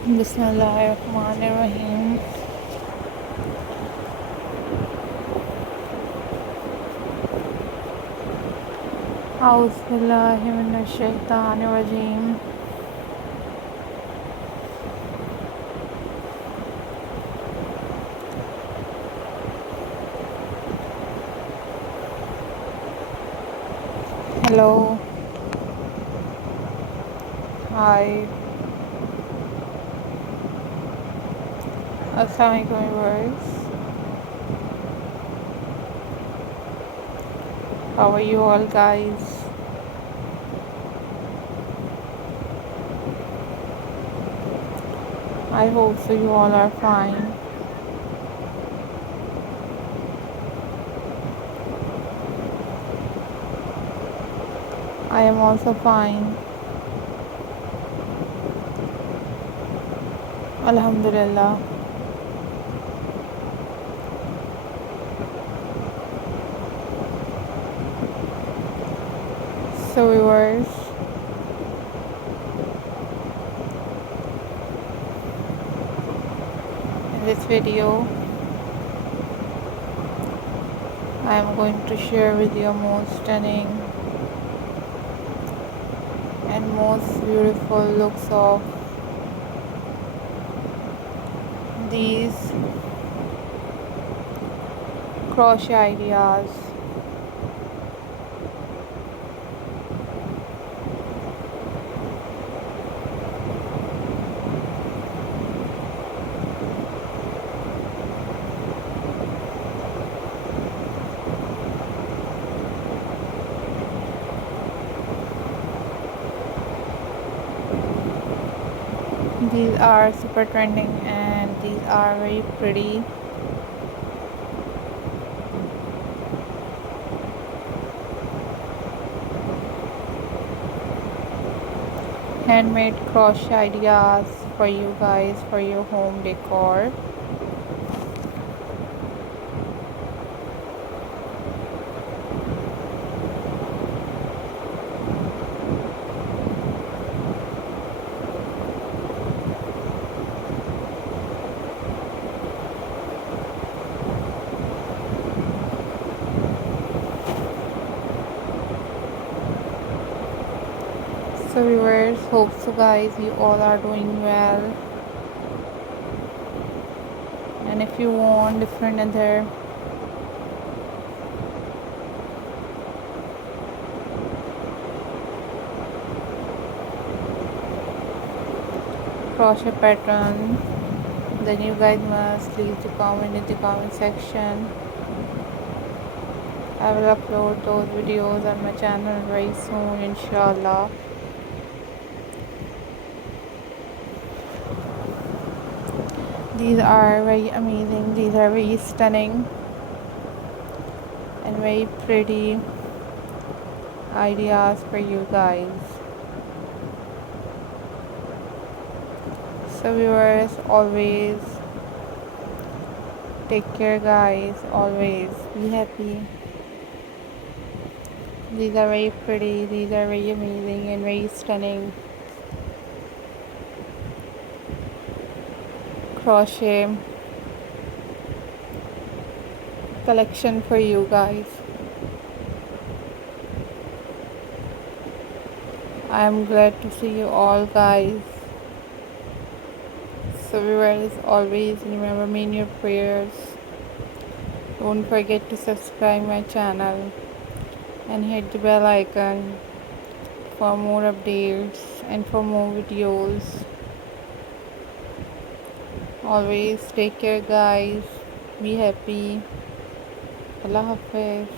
Bismillahirrahmanirrahim. Auzubillahi minash shaitanir rajim. Hello. Hi. Assalamualaikum viewers. How are you all guys? I hope so you all are fine. I am also fine. Alhamdulillah. So viewers, in this video I am going to share with you most stunning and most beautiful looks of these crochet ideas. These are super trending and these are very pretty. Handmade crochet ideas for you guys for your home decor. So viewers, hope so guys you all are doing well, and if you want different other crochet pattern, then you guys must leave the comment in the comment section. I will upload those videos on my channel very soon, inshallah. These are very amazing, these are very stunning and very pretty ideas for you guys. So viewers, always take care guys, always be happy. These are very pretty, these are very amazing and very stunning crochet collection for you guys. I am glad to see you all guys. So viewers, always remember me in your prayers. Don't forget to subscribe my channel and hit the bell icon for more updates and for more videos. Always take care guys, be happy. Allah Hafiz.